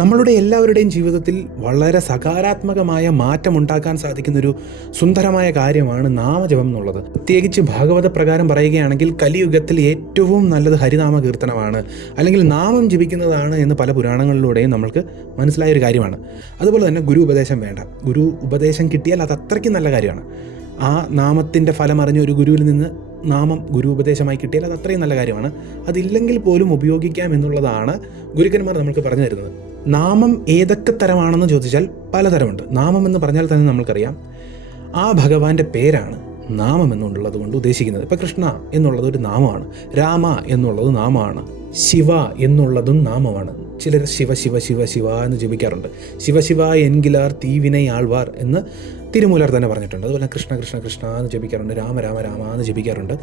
നമ്മളുടെ എല്ലാവരുടെയും ജീവിതത്തിൽ വളരെ സകാരാത്മകമായ മാറ്റമുണ്ടാക്കാൻ സാധിക്കുന്നൊരു സുന്ദരമായ കാര്യമാണ് നാമജപം എന്നുള്ളത്. പ്രത്യേകിച്ച് ഭാഗവത പ്രകാരം പറയുകയാണെങ്കിൽ കലിയുഗത്തിൽ ഏറ്റവും നല്ലത് ഹരിനാമ കീർത്തനമാണ്, അല്ലെങ്കിൽ നാമം ജപിക്കുന്നതാണ് എന്ന് പല പുരാണങ്ങളിലൂടെയും നമ്മൾക്ക് മനസ്സിലായൊരു കാര്യമാണ്. അതുപോലെ തന്നെ ഗുരു ഉപദേശം വേണ്ട. ഗുരു ഉപദേശം കിട്ടിയാൽ അത് അത്രയ്ക്കും നല്ല കാര്യമാണ്. ആ നാമത്തിൻ്റെ ഫലം അറിഞ്ഞ ഒരു ഗുരുവിൽ നിന്ന് നാമം ഗുരു ഉപദേശമായി കിട്ടിയാൽ അത് അത്രയും നല്ല കാര്യമാണ്. അതില്ലെങ്കിൽ പോലും ഉപയോഗിക്കാം എന്നുള്ളതാണ് ഗുരുക്കന്മാർ നമുക്ക് പറഞ്ഞു തരുന്നത്. നാമം ഏതൊക്കെ തരമാണെന്ന് ചോദിച്ചാൽ പലതരമുണ്ട്. നാമം എന്ന് പറഞ്ഞാൽ തന്നെ നമ്മൾക്കറിയാം ആ ഭഗവാന്റെ പേരാണ് നാമം എന്നുള്ളത് കൊണ്ട് ഉദ്ദേശിക്കുന്നത്. ഇപ്പോൾ കൃഷ്ണ എന്നുള്ളത് ഒരു നാമമാണ്, രാമ എന്നുള്ളത് നാമമാണ്, ശിവ എന്നുള്ളതും നാമമാണ്. ചിലർ ശിവ ശിവ ശിവ ശിവ എന്ന് ജപിക്കാറുണ്ട്. ശിവ ശിവ എൻകിലാർ തീവിനെ ആൾവാർ എന്ന് തിരുമൂലർ തന്നെ പറഞ്ഞിട്ടുണ്ട്. അതുപോലെ കൃഷ്ണ കൃഷ്ണ കൃഷ്ണ എന്ന് ജപിക്കാറുണ്ട്, രാമ രാമ രാമ എന്ന് ജപിക്കാറുണ്ട്.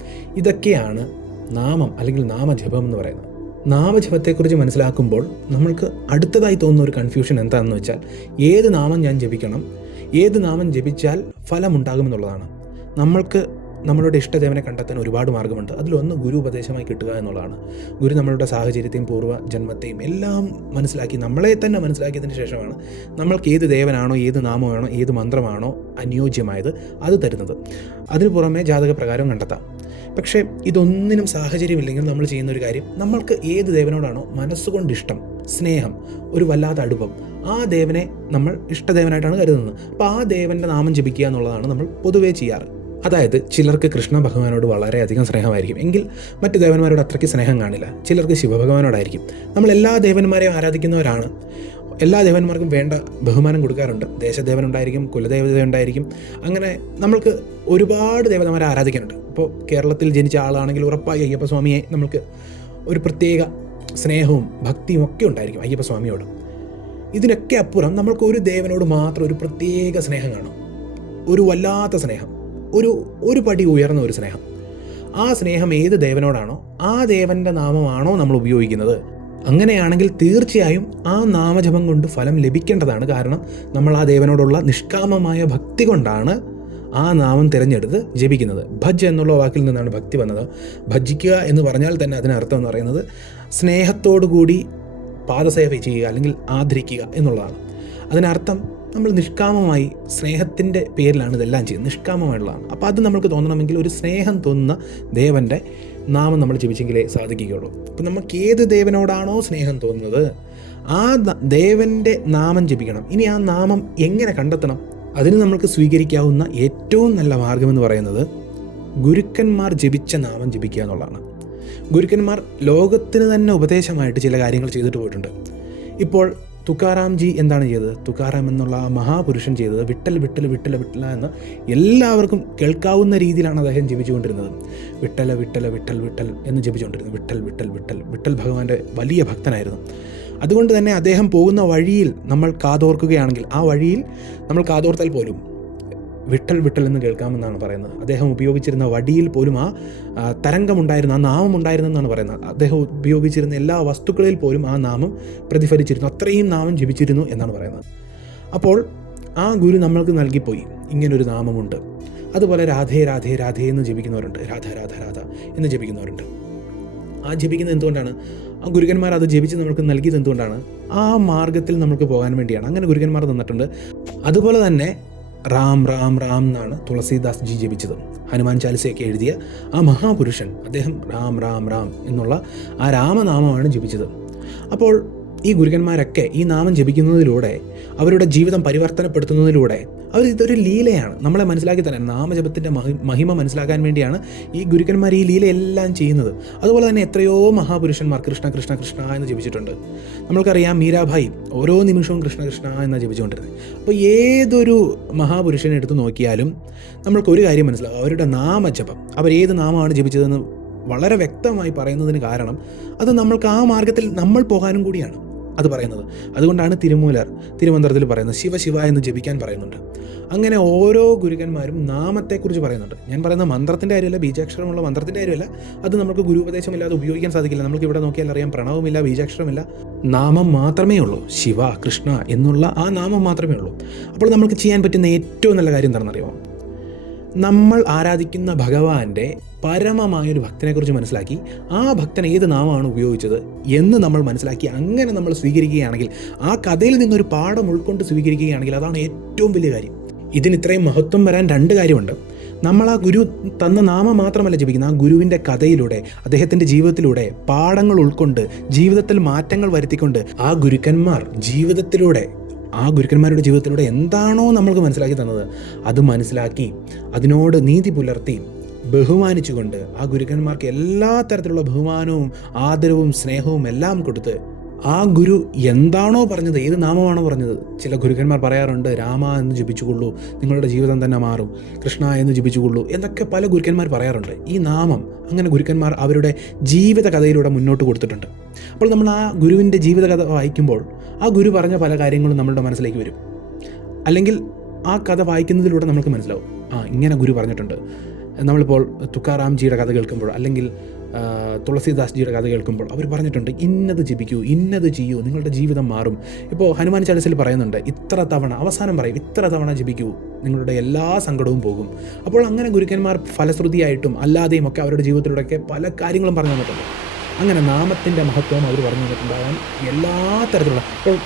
ഇതൊക്കെയാണ് നാമം അല്ലെങ്കിൽ നാമജപം എന്ന് പറയുന്നത്. നാമജപത്തെക്കുറിച്ച് മനസ്സിലാക്കുമ്പോൾ നമ്മൾക്ക് അടുത്തതായി തോന്നുന്ന ഒരു കൺഫ്യൂഷൻ എന്താണെന്ന് വെച്ചാൽ, ഏത് നാമം ഞാൻ ജപിക്കണം, ഏത് നാമം ജപിച്ചാൽ ഫലമുണ്ടാകുമെന്നുള്ളതാണ്. നമ്മൾക്ക് നമ്മളുടെ ഇഷ്ടദേവനെ കണ്ടെത്താൻ ഒരുപാട് മാർഗ്ഗമുണ്ട്. അതിലൊന്ന് ഗുരു ഉപദേശമായി കിട്ടുക എന്നുള്ളതാണ്. ഗുരു നമ്മളുടെ സാഹചര്യത്തെയും പൂർവ്വ ജന്മത്തെയും എല്ലാം മനസ്സിലാക്കി, നമ്മളെ തന്നെ മനസ്സിലാക്കിയതിന് ശേഷമാണ് നമ്മൾക്ക് ഏത് ദേവനാണോ, ഏത് നാമമാണോ, ഏത് മന്ത്രമാണോ അനുയോജ്യമായത് അത് തരുന്നത്. അതിനു പുറമെ ജാതകപ്രകാരം കണ്ടെത്താം. പക്ഷേ ഇതൊന്നിനും സാഹചര്യമില്ലെങ്കിൽ നമ്മൾ ചെയ്യുന്ന ഒരു കാര്യം, നമ്മൾക്ക് ഏത് ദേവനോടാണോ മനസ്സുകൊണ്ട് ഇഷ്ടം, സ്നേഹം, ഒരു വല്ലാത്ത അടുപ്പം, ആ ദേവനെ നമ്മൾ ഇഷ്ടദേവനായിട്ടാണ് കരുതുന്നത്. അപ്പോൾ ആ ദേവൻ്റെ നാമം ജപിക്കുക എന്നുള്ളതാണ് നമ്മൾ പൊതുവേ ചെയ്യാറ്. അതായത് ചിലർക്ക് കൃഷ്ണ ഭഗവാനോട് വളരെയധികം സ്നേഹമായിരിക്കും, എങ്കിൽ മറ്റ് ദേവന്മാരോട് അത്രയ്ക്ക് സ്നേഹം കാണില്ല. ചിലർക്ക് ശിവഭഗവാനോടായിരിക്കും. നമ്മൾ എല്ലാ ദേവന്മാരെയും ആരാധിക്കുന്നവരാണ്. എല്ലാ ദേവന്മാർക്കും വേണ്ട ബഹുമാനം കൊടുക്കാറുണ്ട്. ദേശദേവനുണ്ടായിരിക്കും, കുലദേവത ഉണ്ടായിരിക്കും. അങ്ങനെ നമ്മൾക്ക് ഒരുപാട് ദേവതമാരെ ആരാധിക്കാനുണ്ട്. ഇപ്പോൾ കേരളത്തിൽ ജനിച്ച ആളാണെങ്കിൽ ഉറപ്പായി അയ്യപ്പസ്വാമിയെ നമ്മൾക്ക് ഒരു പ്രത്യേക സ്നേഹവും ഭക്തിയും ഒക്കെ ഉണ്ടായിരിക്കും അയ്യപ്പസ്വാമിയോട്. ഇതിനൊക്കെ അപ്പുറം നമ്മൾക്ക് ഒരു ദേവനോട് മാത്രം ഒരു പ്രത്യേക സ്നേഹം കാണും, ഒരു വല്ലാത്ത സ്നേഹം, ഒരു പടി ഉയർന്ന ഒരു സ്നേഹം. ആ സ്നേഹം ഏത് ദേവനോടാണോ ആ ദേവൻ്റെ നാമമാണോ നമ്മൾ ഉപയോഗിക്കുന്നത്, അങ്ങനെയാണെങ്കിൽ തീർച്ചയായും ആ നാമജപം കൊണ്ട് ഫലം ലഭിക്കേണ്ടതാണ്. കാരണം നമ്മൾ ആ ദേവനോടുള്ള നിഷ്കാമമായ ഭക്തി കൊണ്ടാണ് ആ നാമം തിരഞ്ഞെടുത്ത് ജപിക്കുന്നത്. ഭജ് എന്നുള്ള വാക്കിൽ നിന്നാണ് ഭക്തി വന്നത്. ഭജിക്കുക എന്ന് പറഞ്ഞാൽ തന്നെ അതിനർത്ഥം എന്ന് പറയുന്നത് സ്നേഹത്തോടു കൂടി പാദസേവ ചെയ്യുക അല്ലെങ്കിൽ ആദരിക്കുക എന്നുള്ളതാണ്. അതിനർത്ഥം നമ്മൾ നിഷ്കാമമായി സ്നേഹത്തിൻ്റെ പേരിലാണ് ഇതെല്ലാം ചെയ്യുന്നത്, നിഷ്കാമമായിട്ടുള്ളതാണ്. അപ്പോൾ അത് നമ്മൾക്ക് തോന്നണമെങ്കിൽ ഒരു സ്നേഹം തോന്നുന്ന ദേവൻ്റെ നാമം നമ്മൾ ജപിച്ചെങ്കിലേ സാധിക്കുകയുള്ളൂ. അപ്പോൾ നമുക്ക് ഏത് ദേവനോടാണോ സ്നേഹം തോന്നുന്നത് ആ ദേവൻ്റെ നാമം ജപിക്കണം. ഇനി ആ നാമം എങ്ങനെ കണ്ടെത്തണം? അതിന് നമ്മൾക്ക് സ്വീകരിക്കാവുന്ന ഏറ്റവും നല്ല മാർഗമെന്ന് പറയുന്നത് ഗുരുക്കന്മാർ ജപിച്ച നാമം ജപിക്കുക എന്നുള്ളതാണ്. ഗുരുക്കന്മാർ ലോകത്തിന് തന്നെ ഉപദേശമായിട്ട് ചില കാര്യങ്ങൾ ചെയ്തിട്ട് പോയിട്ടുണ്ട്. ഇപ്പോൾ തുക്കാറാംജി എന്താണ് ചെയ്തത്? തുക്കാറാം എന്നുള്ള ആ മഹാപുരുഷൻ ചെയ്തത് വിട്ടൽ വിട്ടൽ വിട്ടല വിട്ടല എന്ന് എല്ലാവർക്കും കേൾക്കാവുന്ന രീതിയിലാണ് അദ്ദേഹം ജപിച്ചുകൊണ്ടിരുന്നത്. വിട്ടല വിട്ടല വിട്ടൽ വിട്ടൽ എന്ന് ജപിച്ചുകൊണ്ടിരുന്നത്. വിട്ടൽ വിട്ടൽ വിട്ടൽ വിട്ടൽ ഭഗവാന്റെ വലിയ ഭക്തനായിരുന്നു. അതുകൊണ്ട് തന്നെ അദ്ദേഹം പോകുന്ന വഴിയിൽ നമ്മൾ കാതോർക്കുകയാണെങ്കിൽ, ആ വഴിയിൽ നമ്മൾ കാതോർത്താൽ പോലും വിട്ടൽ വിട്ടൽ എന്ന് കേൾക്കാമെന്നാണ് പറയുന്നത്. അദ്ദേഹം ഉപയോഗിച്ചിരുന്ന വടിയിൽ പോലും ആ തരംഗമുണ്ടായിരുന്നു, ആ നാമം ഉണ്ടായിരുന്നെന്നാണ് പറയുന്നത്. അദ്ദേഹം ഉപയോഗിച്ചിരുന്ന എല്ലാ വസ്തുക്കളിൽ പോലും ആ നാമം പ്രതിഫലിച്ചിരുന്നു, അത്രയും നാമം ജപിച്ചിരുന്നു എന്നാണ് പറയുന്നത്. അപ്പോൾ ആ ഗുരു നമ്മൾക്ക് നൽകിപ്പോയി ഇങ്ങനൊരു നാമമുണ്ട്. അതുപോലെ രാധേ രാധേ രാധേ എന്ന് ജപിക്കുന്നവരുണ്ട്, രാധ രാധ രാധ എന്ന് ജപിക്കുന്നവരുണ്ട്. ആ ജപിക്കുന്നത് എന്തുകൊണ്ടാണ്? ആ ഗുരുക്കന്മാർ അത് ജപിച്ച് നമുക്ക് നൽകിയത് എന്തുകൊണ്ടാണ്? ആ മാർഗത്തിൽ നമുക്ക് പോകാൻ വേണ്ടിയാണ്. അങ്ങനെ ഗുരുക്കന്മാർ തന്നിട്ടുണ്ട്. അതുപോലെ തന്നെ റാം റാം റാം എന്നാണ് തുളസീദാസ് ജി ജപിച്ചത്. ഹനുമാൻ ചാലിസയൊക്കെ എഴുതിയ ആ മഹാപുരുഷൻ അദ്ദേഹം റാം റാം റാം എന്നുള്ള ആ രാമനാമമാണ് ജപിച്ചത്. അപ്പോൾ ഈ ഗുരുക്കന്മാരൊക്കെ ഈ നാമം ജപിക്കുന്നതിലൂടെ അവരുടെ ജീവിതം പരിവർത്തനപ്പെടുത്തുന്നതിലൂടെ ഇതൊരു ലീലയാണ്, നമ്മളെ മനസ്സിലാക്കി തരാൻ, നാമജപത്തിൻ്റെ മഹിമ മനസ്സിലാക്കാൻ വേണ്ടിയാണ് ഈ ഗുരുക്കന്മാർ ഈ ലീലയെല്ലാം ചെയ്യുന്നത്. അതുപോലെ തന്നെ എത്രയോ മഹാപുരുഷന്മാർ കൃഷ്ണ കൃഷ്ണ കൃഷ്ണ എന്ന് ജപിച്ചിട്ടുണ്ട്. നമ്മൾക്കറിയാം മീരാഭായി ഓരോ നിമിഷവും കൃഷ്ണ കൃഷ്ണ എന്നാണ് ജപിച്ചുകൊണ്ടിരുന്നത്. അപ്പോൾ ഏതൊരു മഹാപുരുഷനെ എടുത്ത് നോക്കിയാലും നമ്മൾക്കൊരു കാര്യം മനസ്സിലാവും, അവരുടെ നാമജപം, അവരേത് നാമമാണ് ജപിച്ചതെന്ന് വളരെ വ്യക്തമായി പറയുന്നതിന് കാരണം അത് നമ്മൾക്ക് ആ മാർഗത്തിൽ നമ്മൾ പോകാനും കൂടിയാണ് അത് പറയുന്നത്. അതുകൊണ്ടാണ് തിരുമൂലർ തിരുമന്ത്രത്തിൽ പറയുന്നത് ശിവ ശിവ എന്ന് ജപിക്കാൻ പറയുന്നുണ്ട്. അങ്ങനെ ഓരോ ഗുരുക്കന്മാരും നാമത്തെക്കുറിച്ച് പറയുന്നുണ്ട്. ഞാൻ പറയുന്ന മന്ത്രത്തിൻ്റെ കാര്യമല്ല, ബീജാക്ഷരമുള്ള മന്ത്രത്തിൻ്റെ കാര്യമല്ല. അത് നമുക്ക് ഗുരുപദേശമില്ലാതെ ഉപയോഗിക്കാൻ സാധിക്കില്ല. നമുക്ക് ഇവിടെ നോക്കിയാൽ അറിയാം, പ്രണവമില്ല, ബീജാക്ഷരമില്ല, നാമം മാത്രമേ ഉള്ളൂ. ശിവ കൃഷ്ണ എന്നുള്ള ആ നാമം മാത്രമേ ഉള്ളൂ. അപ്പോൾ നമുക്ക് ചെയ്യാൻ പറ്റുന്ന ഏറ്റവും നല്ല കാര്യം എന്താണെന്നറിയാമോ? നമ്മൾ ആരാധിക്കുന്ന ഭഗവാന്റെ പരമമായൊരു ഭക്തനെക്കുറിച്ച് മനസ്സിലാക്കി ആ ഭക്തൻ ഏത് നാമമാണ് ഉപയോഗിച്ചത് എന്ന് നമ്മൾ മനസ്സിലാക്കി അങ്ങനെ നമ്മൾ സ്വീകരിക്കുകയാണെങ്കിൽ, ആ കഥയിൽ നിന്നൊരു പാഠം ഉൾക്കൊണ്ട് സ്വീകരിക്കുകയാണെങ്കിൽ അതാണ് ഏറ്റവും വലിയ കാര്യം. ഇതിന് ഇത്രയും മഹത്വം വരാൻ രണ്ട് കാര്യമുണ്ട്. നമ്മൾ ആ ഗുരു തന്ന നാമം മാത്രമല്ല ജപിക്കുന്നത്, ആ ഗുരുവിൻ്റെ കഥയിലൂടെ, അദ്ദേഹത്തിൻ്റെ ജീവിതത്തിലൂടെ പാഠങ്ങൾ ഉൾക്കൊണ്ട് ജീവിതത്തിൽ മാറ്റങ്ങൾ വരുത്തിക്കൊണ്ട് ആ ഗുരുക്കന്മാരുടെ ജീവിതത്തിലൂടെ എന്താണോ നമ്മൾക്ക് മനസ്സിലാക്കി തന്നത് അത് മനസ്സിലാക്കി അതിനോട് നീതി പുലർത്തി ബഹുമാനിച്ചുകൊണ്ട് ആ ഗുരുക്കന്മാർക്ക് എല്ലാ തരത്തിലുള്ള ബഹുമാനവും ആദരവും സ്നേഹവും എല്ലാം കൊടുത്ത് ആ ഗുരു എന്താണോ പറഞ്ഞത്, ഏത് നാമമാണോ പറഞ്ഞത്. ചില ഗുരുക്കന്മാർ പറയാറുണ്ട്, രാമ എന്ന് ജപിച്ചുകൊള്ളൂ, നിങ്ങളുടെ ജീവിതം തന്നെ മാറും, കൃഷ്ണ എന്ന് ജപിച്ചുകൊള്ളൂ എന്നൊക്കെ പല ഗുരുക്കന്മാർ പറയാറുണ്ട്. ഈ നാമം അങ്ങനെ ഗുരുക്കന്മാർ അവരുടെ ജീവിത കഥയിലൂടെ മുന്നോട്ട് കൊടുത്തിട്ടുണ്ട്. അപ്പോൾ നമ്മൾ ആ ഗുരുവിൻ്റെ ജീവിത കഥ വായിക്കുമ്പോൾ ആ ഗുരു പറഞ്ഞ പല കാര്യങ്ങളും നമ്മളുടെ മനസ്സിലേക്ക് വരും. അല്ലെങ്കിൽ ആ കഥ വായിക്കുന്നതിലൂടെ നമുക്ക് മനസ്സിലാവും, ഇങ്ങനെ ഗുരു പറഞ്ഞിട്ടുണ്ട്. നമ്മളിപ്പോൾ തുക്കാറാംജിയുടെ കഥ കേൾക്കുമ്പോൾ അല്ലെങ്കിൽ തുളസീദാസ്ജിയുടെ കഥ കേൾക്കുമ്പോൾ അവർ പറഞ്ഞിട്ടുണ്ട്, ഇന്നത് ജപിക്കൂ, ഇന്നത് ചെയ്യൂ, നിങ്ങളുടെ ജീവിതം മാറും. ഇപ്പോൾ ഹനുമാൻ ചാലിസിൽ പറയുന്നുണ്ട്, ഇത്ര തവണ, അവസാനം പറയും, ഇത്ര തവണ ജപിക്കൂ, നിങ്ങളുടെ എല്ലാ സങ്കടവും പോകും. അപ്പോൾ അങ്ങനെ ഗുരുക്കന്മാർ ഫലശ്രുതിയായിട്ടും അല്ലാതെയും ഒക്കെ അവരുടെ ജീവിതത്തിലൂടെയൊക്കെ പല കാര്യങ്ങളും പറഞ്ഞു തന്നിട്ടുണ്ട്. അങ്ങനെ നാമത്തിൻ്റെ മഹത്വം അവർ പറഞ്ഞു തന്നിട്ടുണ്ടാകാൻ എല്ലാ തരത്തിലുള്ള, ഇപ്പോൾ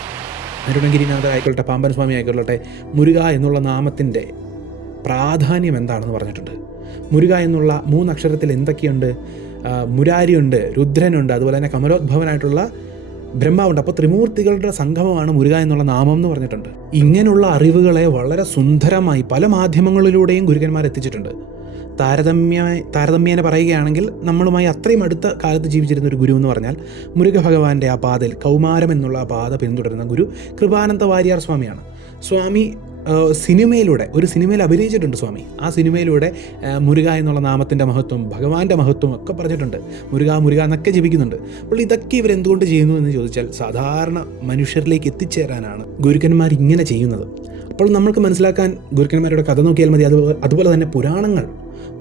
അരുണഗിരിനാഥർ ആയിക്കൊള്ളട്ടെ, പാമ്പൻ സ്വാമി ആയിക്കൊള്ളട്ടെ, മുരുക എന്നുള്ള നാമത്തിൻ്റെ പ്രാധാന്യം എന്താണെന്ന് പറഞ്ഞിട്ടുണ്ട്. മുരുക എന്നുള്ള 3 അക്ഷരത്തിൽ എന്തൊക്കെയുണ്ട്? മുരാരിയുണ്ട്, രുദ്രനുണ്ട്, അതുപോലെ തന്നെ കമലോദ്ഭവനായിട്ടുള്ള ബ്രഹ്മാവുണ്ട്. അപ്പോൾ ത്രിമൂർത്തികളുടെ സംഗമമാണ് മുരുക എന്നുള്ള നാമം എന്ന് പറഞ്ഞിട്ടുണ്ട്. ഇങ്ങനെയുള്ള അറിവുകളെ വളരെ സുന്ദരമായി പല മാധ്യമങ്ങളിലൂടെയും ഗുരുക്കന്മാർ എത്തിച്ചിട്ടുണ്ട്. താരതമ്യേന പറയുകയാണെങ്കിൽ നമ്മളുമായി അത്രയും അടുത്ത കാലത്ത് ജീവിച്ചിരുന്ന ഒരു ഗുരു എന്ന് പറഞ്ഞാൽ മുരുക ഭഗവാന്റെ ആ പാതയിൽ, കൗമാരം എന്നുള്ള ആ പാത പിന്തുടരുന്ന ഗുരു കൃപാനന്ദ വാരിയാർ സ്വാമിയാണ്. സ്വാമി ഒരു സിനിമയിൽ അഭിനയിച്ചിട്ടുണ്ട് സ്വാമി. ആ സിനിമയിലൂടെ മുരുക എന്നുള്ള നാമത്തിൻ്റെ മഹത്വം, ഭഗവാന്റെ മഹത്വം ഒക്കെ പറഞ്ഞിട്ടുണ്ട്. മുരുക എന്നൊക്കെ ജപിക്കുന്നുണ്ട്. അപ്പോൾ ഇതൊക്കെ ഇവരെന്തുകൊണ്ട് ചെയ്യുന്നു എന്ന് ചോദിച്ചാൽ സാധാരണ മനുഷ്യരിലേക്ക് എത്തിച്ചേരാനാണ് ഗുരുക്കന്മാർ ഇങ്ങനെ ചെയ്യുന്നത്. അപ്പോൾ നമ്മൾക്ക് മനസ്സിലാക്കാൻ ഗുരുക്കന്മാരുടെ കഥ നോക്കിയാൽ മതി. അതുപോലെ തന്നെ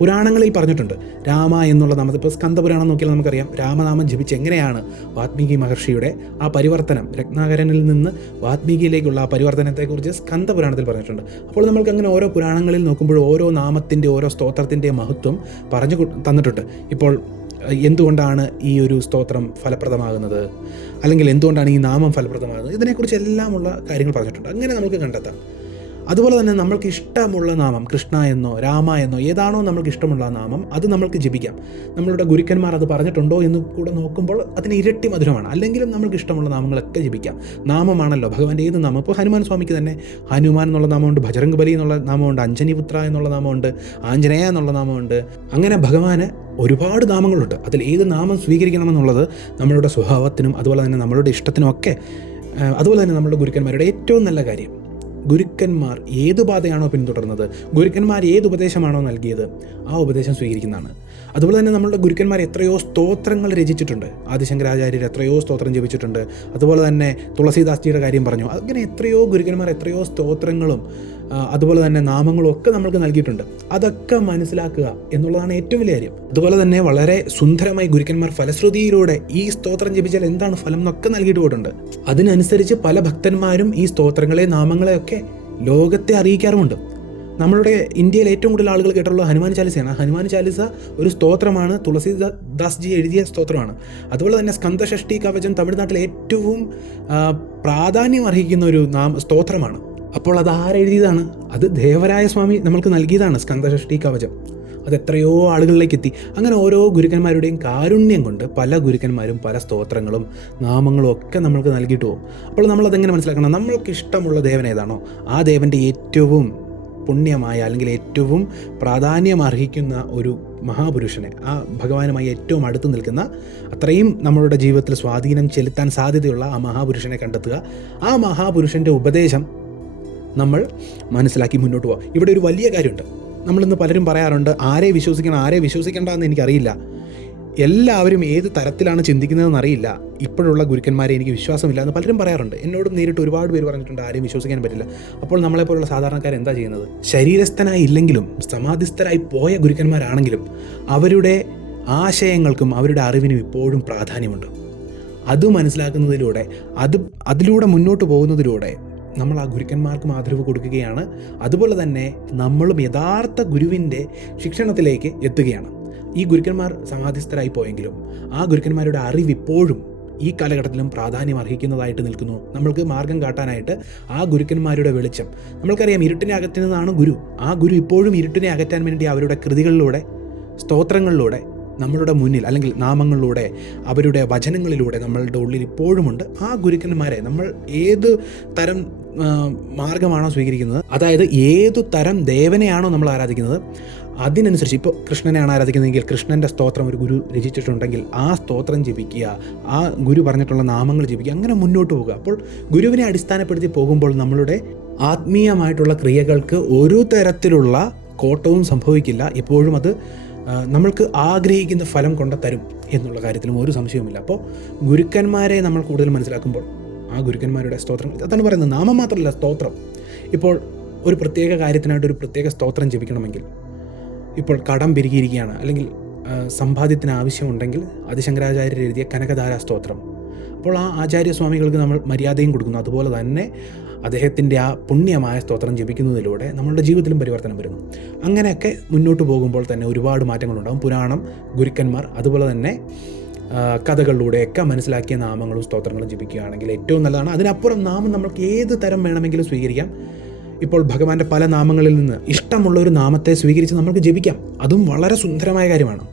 പുരാണങ്ങളിൽ പറഞ്ഞിട്ടുണ്ട് രാമ എന്നുള്ള നാമത്തിൽ. ഇപ്പോൾ സ്കന്ദപുരാണം നോക്കിയാൽ നമുക്കറിയാം രാമനാമം ജപിച്ച് എങ്ങനെയാണ് വാത്മീകി മഹർഷിയുടെ ആ പരിവർത്തനം, രത്നാകരനിൽ നിന്ന് വാത്മീകിയിലേക്കുള്ള ആ പരിവർത്തനത്തെക്കുറിച്ച് സ്കന്ദപുരാണത്തിൽ പറഞ്ഞിട്ടുണ്ട്. അപ്പോൾ നമ്മൾക്ക് അങ്ങനെ ഓരോ പുരാണങ്ങളിൽ നോക്കുമ്പോൾ ഓരോ നാമത്തിൻ്റെ, ഓരോ സ്തോത്രത്തിൻ്റെ മഹത്വം പറഞ്ഞു തന്നിട്ടുണ്ട്. ഇപ്പോൾ എന്തുകൊണ്ടാണ് ഈ ഒരു സ്തോത്രം ഫലപ്രദമാകുന്നത്, അല്ലെങ്കിൽ എന്തുകൊണ്ടാണ് ഈ നാമം ഫലപ്രദമാകുന്നത്, ഇതിനെക്കുറിച്ച് എല്ലാമുള്ള കാര്യങ്ങൾ പറഞ്ഞിട്ടുണ്ട്. അങ്ങനെ നമുക്ക് കണ്ടെത്താം. അതുപോലെ തന്നെ നമ്മൾക്ക് ഇഷ്ടമുള്ള നാമം, കൃഷ്ണ എന്നോ രാമ എന്നോ ഏതാണോ നമ്മൾക്ക് ഇഷ്ടമുള്ള നാമം, അത് നമ്മൾക്ക് ജപിക്കാം. നമ്മളുടെ ഗുരുക്കന്മാർ അത് പറഞ്ഞിട്ടുണ്ടോ എന്ന് കൂടെ നോക്കുമ്പോൾ അതിന് ഇരട്ടി മധുരമാണ്. അല്ലെങ്കിലും നമ്മൾക്ക് ഇഷ്ടമുള്ള നാമങ്ങളൊക്കെ ജപിക്കാം. നാമമാണല്ലോ ഭഗവാന്റെ ഏത് നാമം. ഇപ്പോൾ ഹനുമാൻ സ്വാമിക്ക് തന്നെ ഹനുമാൻ എന്നുള്ള നാമമുണ്ട്, ബജറംഗ് ബലി എന്നുള്ള നാമമുണ്ട്, അഞ്ജനിപുത്ര എന്നുള്ള നാമമുണ്ട്, ആഞ്ജനേയ എന്നുള്ള നാമമുണ്ട്. അങ്ങനെ ഭഗവാന് ഒരുപാട് നാമങ്ങളുണ്ട്. അതിൽ ഏത് നാമം സ്വീകരിക്കണമെന്നുള്ളത് നമ്മളുടെ സ്വഭാവത്തിനും അതുപോലെ തന്നെ നമ്മളുടെ ഇഷ്ടത്തിനും ഒക്കെ. അതുപോലെ തന്നെ നമ്മളുടെ ഗുരുക്കന്മാരുടെ ഏറ്റവും നല്ല കാര്യം, ഗുരുക്കന്മാർ ഏത് പാതയാണോ പിന്തുടർന്നത്, ഗുരുക്കന്മാർ ഏത് ഉപദേശമാണോ നൽകിയത്, ആ ഉപദേശം സ്വീകരിക്കുന്നതാണ്. അതുപോലെ തന്നെ നമ്മളുടെ ഗുരുക്കന്മാർ എത്രയോ സ്തോത്രങ്ങൾ രചിച്ചിട്ടുണ്ട്. ആദിശങ്കരാചാര്യർ എത്രയോ സ്തോത്രം ജപിച്ചിട്ടുണ്ട്. അതുപോലെ തന്നെ തുളസീദാസ്ജിയുടെ കാര്യം പറഞ്ഞു. അങ്ങനെ എത്രയോ ഗുരുക്കന്മാർ എത്രയോ സ്തോത്രങ്ങളും അതുപോലെ തന്നെ നാമങ്ങളും ഒക്കെ നമ്മൾക്ക് നൽകിയിട്ടുണ്ട്. അതൊക്കെ മനസ്സിലാക്കുക എന്നുള്ളതാണ് ഏറ്റവും വലിയ കാര്യം. അതുപോലെ തന്നെ വളരെ സുന്ദരമായി ഗുരുക്കന്മാർ ഫലശ്രുതിയിലൂടെ ഈ സ്തോത്രം ജപിച്ചാൽ എന്താണ് ഫലം എന്നൊക്കെ നൽകിയിട്ട് പോയിട്ടുണ്ട്. അതിനനുസരിച്ച് പല ഭക്തന്മാരും ഈ സ്തോത്രങ്ങളെ, നാമങ്ങളെയൊക്കെ ലോകത്തെ അറിയിക്കാറുമുണ്ട്. നമ്മളുടെ ഇന്ത്യയിൽ ഏറ്റവും കൂടുതൽ ആളുകൾ കേട്ടുള്ള ഹനുമാൻ ചാലിസയാണ്. ഹനുമാൻ ചാലിസ ഒരു സ്തോത്രമാണ്, തുളസീദാസ്ജി എഴുതിയ സ്തോത്രമാണ്. അതുപോലെ തന്നെ സ്കന്ദഷഷ്ടി കവചം തമിഴ്നാട്ടിൽ ഏറ്റവും പ്രാധാന്യം അർഹിക്കുന്ന ഒരു സ്തോത്രമാണ്. അപ്പോൾ അത് ആരെഴുതിയതാണ്? അത് ദേവരായ സ്വാമി നമ്മൾക്ക് നൽകിയതാണ് സ്കന്ദഷഷ്ടി കവചം. അത് എത്രയോ ആളുകളിലേക്ക് എത്തി. അങ്ങനെ ഓരോ ഗുരുക്കന്മാരുടെയും കാരുണ്യം കൊണ്ട് പല ഗുരുക്കന്മാരും പല സ്തോത്രങ്ങളും നാമങ്ങളും ഒക്കെ നമ്മൾക്ക് നൽകിയിട്ട് പോകും. അപ്പോൾ നമ്മളതെങ്ങനെ മനസ്സിലാക്കണം? നമ്മൾക്ക് ഇഷ്ടമുള്ള ദേവൻ ഏതാണോ ആ ദേവൻ്റെ ഏറ്റവും പുണ്യമായ അല്ലെങ്കിൽ ഏറ്റവും പ്രാധാന്യം അർഹിക്കുന്ന ഒരു മഹാപുരുഷനെ, ആ ഭഗവാനുമായി ഏറ്റവും അടുത്ത് നിൽക്കുന്ന, അത്രയും നമ്മളുടെ ജീവിതത്തിൽ സ്വാധീനം ചെലുത്താൻ സാധ്യതയുള്ള ആ മഹാപുരുഷനെ കണ്ടെത്തുക. ആ മഹാപുരുഷൻ്റെ ഉപദേശം നമ്മൾ മനസ്സിലാക്കി മുന്നോട്ട് പോവുക. ഇവിടെ ഒരു വലിയ കാര്യമുണ്ട്. നമ്മളിന്ന് പലരും പറയാറുണ്ട്, ആരെ വിശ്വസിക്കണം ആരെ വിശ്വസിക്കേണ്ട എന്ന് എനിക്കറിയില്ല. എല്ലാവരും ഏത് തരത്തിലാണ് ചിന്തിക്കുന്നതെന്ന് അറിയില്ല. ഇപ്പോഴുള്ള ഗുരുക്കന്മാരെ എനിക്ക് വിശ്വാസമില്ല എന്ന് പലരും പറയാറുണ്ട്. എന്നോടും നേരിട്ട് ഒരുപാട് പേര് പറഞ്ഞിട്ടുണ്ട് ആരെയും വിശ്വസിക്കാൻ പറ്റില്ല. അപ്പോൾ നമ്മളെപ്പോലുള്ള സാധാരണക്കാർ എന്താ ചെയ്യുന്നത്? ശരീരസ്ഥനായി ഇല്ലെങ്കിലും സമാധിസ്ഥരായി പോയ ഗുരുക്കന്മാരാണെങ്കിലും അവരുടെ ആശയങ്ങൾക്കും അവരുടെ അറിവിനും ഇപ്പോഴും പ്രാധാന്യമുണ്ട്. അത് മനസ്സിലാക്കുന്നതിലൂടെ അതിലൂടെ മുന്നോട്ട് പോകുന്നതിലൂടെ നമ്മൾ ആ ഗുരുക്കന്മാർക്കും ആദരവ് കൊടുക്കുകയാണ്. അതുപോലെ തന്നെ നമ്മളും യഥാർത്ഥ ഗുരുവിൻ്റെ ശിക്ഷണത്തിലേക്ക് എത്തുകയാണ്. ഈ ഗുരുക്കന്മാർ സമാധിസ്ഥരായി പോയെങ്കിലും ആ ഗുരുക്കന്മാരുടെ അറിവ് ഇപ്പോഴും ഈ കാലഘട്ടത്തിലും പ്രാധാന്യം അർഹിക്കുന്നതായിട്ട് നിൽക്കുന്നു. നമ്മൾക്ക് മാർഗം കാട്ടാനായിട്ട് ആ ഗുരുക്കന്മാരുടെ വെളിച്ചം, നമ്മൾക്കറിയാം ഇരുട്ടിനെ അകറ്റുന്നതാണ് ഗുരു. ആ ഗുരു ഇപ്പോഴും ഇരുട്ടിനെ അകറ്റാൻ വേണ്ടി അവരുടെ കൃതികളിലൂടെ, സ്തോത്രങ്ങളിലൂടെ നമ്മളുടെ മുന്നിൽ, അല്ലെങ്കിൽ നാമങ്ങളിലൂടെ, അവരുടെ വചനങ്ങളിലൂടെ നമ്മളുടെ ഉള്ളിൽ ഇപ്പോഴുമുണ്ട്. ആ ഗുരുക്കന്മാരെ നമ്മൾ ഏത് തരം മാർഗമാണോ സ്വീകരിക്കുന്നത്, അതായത് ഏതു തരം ദേവനെയാണോ നമ്മൾ ആരാധിക്കുന്നത്, അതിനനുസരിച്ച് ഇപ്പോൾ കൃഷ്ണനെയാണ് ആരാധിക്കുന്നതെങ്കിൽ കൃഷ്ണൻ്റെ സ്തോത്രം ഒരു ഗുരു രചിച്ചിട്ടുണ്ടെങ്കിൽ ആ സ്തോത്രം ജപിക്കുക, ആ ഗുരു പറഞ്ഞിട്ടുള്ള നാമങ്ങൾ ജപിക്കുക, അങ്ങനെ മുന്നോട്ട് പോകുക. അപ്പോൾ ഗുരുവിനെ അടിസ്ഥാനപ്പെടുത്തി പോകുമ്പോൾ നമ്മളുടെ ആത്മീയമായിട്ടുള്ള ക്രിയകൾക്ക് ഒരു തരത്തിലുള്ള കോട്ടവും സംഭവിക്കില്ല. എപ്പോഴും അത് നമ്മൾക്ക് ആഗ്രഹിക്കുന്ന ഫലം കൊണ്ട് തരും എന്നുള്ള കാര്യത്തിലും ഒരു സംശയവുമില്ല. അപ്പോൾ ഗുരുക്കന്മാരെ നമ്മൾ കൂടുതൽ മനസ്സിലാക്കുമ്പോൾ ആ ഗുരുക്കന്മാരുടെ സ്തോത്രങ്ങൾ, അതാണ് പറയുന്നത്, നാമം മാത്രമല്ല സ്തോത്രം. ഇപ്പോൾ ഒരു പ്രത്യേക കാര്യത്തിനായിട്ട് ഒരു പ്രത്യേക സ്തോത്രം ജപിക്കണമെങ്കിൽ, ഇപ്പോൾ കടം പെരുകിയിരിക്കുകയാണ്, അല്ലെങ്കിൽ സമ്പാദ്യത്തിന് ആവശ്യമുണ്ടെങ്കിൽ ആദിശങ്കരാചാര്യർ എഴുതിയ കനകധാര സ്തോത്രം, അപ്പോൾ ആ ആചാര്യസ്വാമികൾക്ക് നമ്മൾ മര്യാദയും കൊടുക്കുന്നു. അതുപോലെ തന്നെ അദ്ദേഹത്തിൻ്റെ ആ പുണ്യമായ സ്തോത്രം ജപിക്കുന്നതിലൂടെ നമ്മളുടെ ജീവിതത്തിലും പരിവർത്തനം വരുന്നു. അങ്ങനെയൊക്കെ മുന്നോട്ട് പോകുമ്പോൾ തന്നെ ഒരുപാട് മാറ്റങ്ങളുണ്ടാകും. പുരാണം, ഗുരുക്കന്മാർ, അതുപോലെ തന്നെ കഥകളിലൂടെയൊക്കെ മനസ്സിലാക്കിയ നാമങ്ങളും സ്തോത്രങ്ങളും ജപിക്കുകയാണെങ്കിൽ ഏറ്റവും നല്ലതാണ്. അതിനപ്പുറം നാമം നമ്മൾക്ക് ഏത് തരം വേണമെങ്കിലും സ്വീകരിക്കാം. ഇപ്പോൾ ഭഗവാന്റെ പല നാമങ്ങളിൽ നിന്ന് ഇഷ്ടമുള്ള ഒരു നാമത്തെ സ്വീകരിച്ച് നമുക്ക് ജപിക്കാം. അതും വളരെ സുന്ദരമായ കാര്യമാണ്.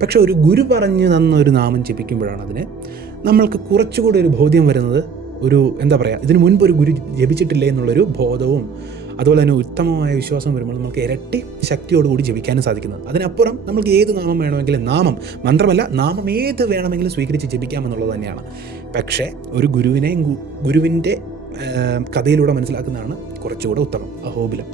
പക്ഷെ ഒരു ഗുരു പറഞ്ഞു തന്ന ഒരു നാമം ജപിക്കുമ്പോഴാണ് അതിന് നമ്മൾക്ക് കുറച്ചുകൂടി ഒരു ബോധ്യം വരുന്നത്. ഒരു എന്താ പറയുക, ഇതിനു മുൻപ് ഒരു ഗുരു ജപിച്ചിട്ടില്ലേ എന്നുള്ളൊരു ബോധവും അതുപോലെ തന്നെ ഉത്തമമായ വിശ്വാസം വരുമ്പോൾ നമുക്ക് ഇരട്ടി ശക്തിയോടുകൂടി ജപിക്കാനും സാധിക്കുന്നത്. അതിനപ്പുറം നമുക്ക് ഏത് നാമം വേണമെങ്കിലും, നാമം മന്ത്രമല്ല, നാമം ഏത് വേണമെങ്കിലും സ്വീകരിച്ച് ജപിക്കാമെന്നുള്ളത് തന്നെയാണ്. പക്ഷേ ഒരു ഗുരുവിൻ്റെ കഥയിലൂടെ മനസ്സിലാക്കുന്നതാണ് കുറച്ചുകൂടെ ഉത്തമം. അഹോബിലം.